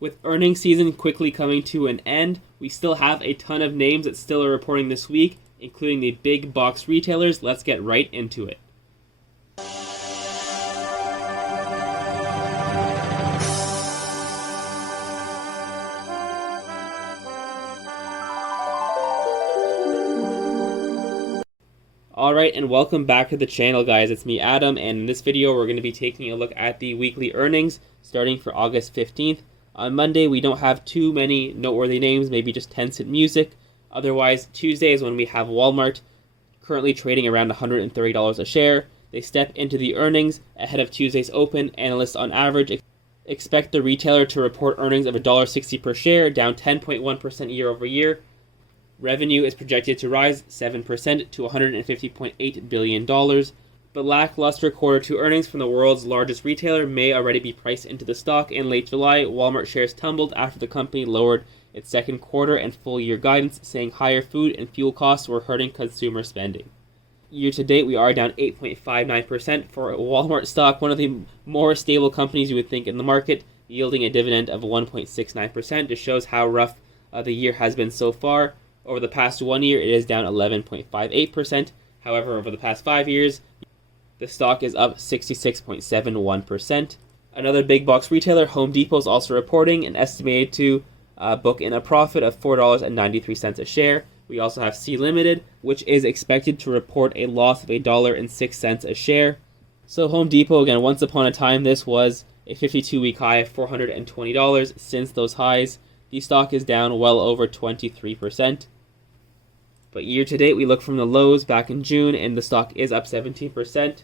With earnings season quickly coming to an end, we still have a ton of names that still are reporting this week, including the big box retailers. Let's get right into it. Alright, and welcome back to the channel, guys. It's me, Adam, and in this video we're going to be taking a look at the weekly earnings starting for August 15th. On Monday, we don't have too many noteworthy names, maybe just Tencent Music. Otherwise, Tuesday is when we have Walmart, currently trading around $130 a share. They step into the earnings ahead of Tuesday's open. Analysts on average expect the retailer to report earnings of $1.60 per share, down 10.1% year over year. Revenue is projected to rise 7% to $150.8 billion. But lackluster quarter two earnings from the world's largest retailer may already be priced into the stock. In late July, Walmart shares tumbled after the company lowered its second quarter and full year guidance, saying higher food and fuel costs were hurting consumer spending. Year to date, we are down 8.59% for Walmart stock, one of the more stable companies you would think in the market, yielding a dividend of 1.69%. Just shows how rough the year has been so far. Over the past 1 year, it is down 11.58%. However, over the past 5 years, the stock is up 66.71%. Another big box retailer, Home Depot, is also reporting and estimated to book in a profit of $4.93 a share. We also have Sea Limited, which is expected to report a loss of $1.06 a share. So Home Depot, again, once upon a time, this was a 52-week high of $420. Since those highs, the stock is down well over 23%. But year to date, we look from the lows back in June, and the stock is up 17%.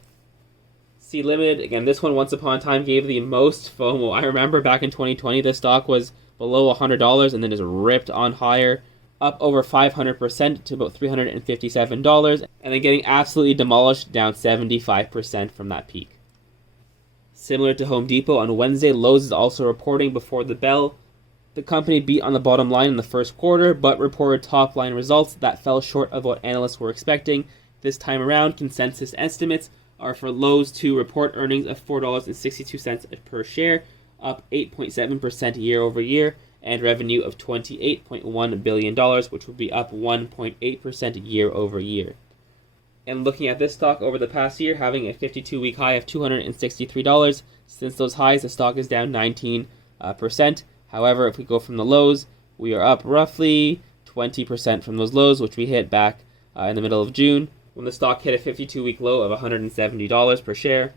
Sea Limited, again, this one once upon a time gave the most FOMO. I remember back in 2020, the stock was below $100 and then just ripped on higher, up over 500% to about $357, and then getting absolutely demolished, down 75% from that peak. Similar to Home Depot, on Wednesday, Lowe's is also reporting before the bell. The company beat on the bottom line in the first quarter, but reported top-line results that fell short of what analysts were expecting. This time around, consensus estimates are for Lowe's to report earnings of $4.62 per share, up 8.7% year over year, and revenue of $28.1 billion, which will be up 1.8% year over year. And looking at this stock over the past year, having a 52-week high of $263, since those highs, the stock is down 19%. However, if we go from the lows, we are up roughly 20% from those lows, which we hit back in the middle of June, when the stock hit a 52-week low of $170 per share.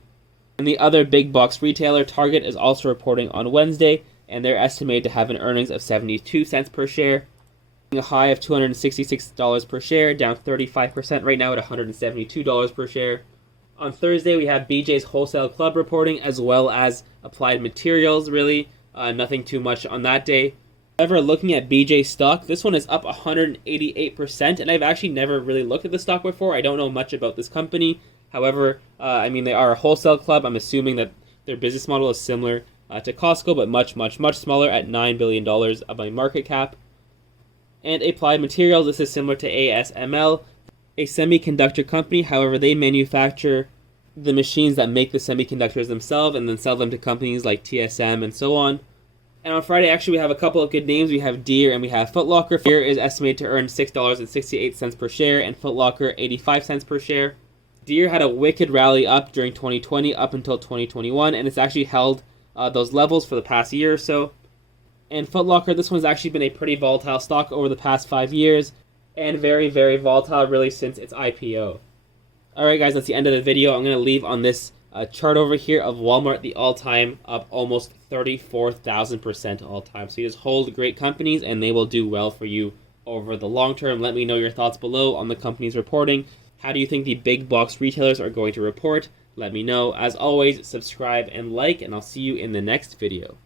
And the other big box retailer, Target, is also reporting on Wednesday, and they're estimated to have an earnings of 72 cents per share, a high of $266 per share, down 35% right now at $172 per share. On Thursday, we have BJ's Wholesale Club reporting, as well as Applied Materials, really. Nothing too much on that day. However, looking at BJ stock, this one is up 188%, and I've actually never really looked at the stock before. I don't know much about this company. However, they are a wholesale club. I'm assuming that their business model is similar to Costco, but much smaller at $9 billion of a market cap. And Applied Materials, this is similar to ASML, a semiconductor company. However, they manufacture the machines that make the semiconductors themselves and then sell them to companies like TSM and so on. And on Friday, actually, we have a couple of good names. We have Deere and we have Foot Locker. Deere is estimated to earn $6.68 per share and Foot Locker 85 cents per share. Deere had a wicked rally up during 2020 up until 2021, and it's actually held those levels for the past year or so. And Foot Locker, this one's actually been a pretty volatile stock over the past 5 years, and very, very volatile really since its IPO. Alright guys, that's the end of the video. I'm going to leave on this chart over here of Walmart, the all-time, up almost 34,000% all-time. So you just hold great companies and they will do well for you over the long term. Let me know your thoughts below on the companies reporting. How do you think the big box retailers are going to report? Let me know. As always, subscribe and like, and I'll see you in the next video.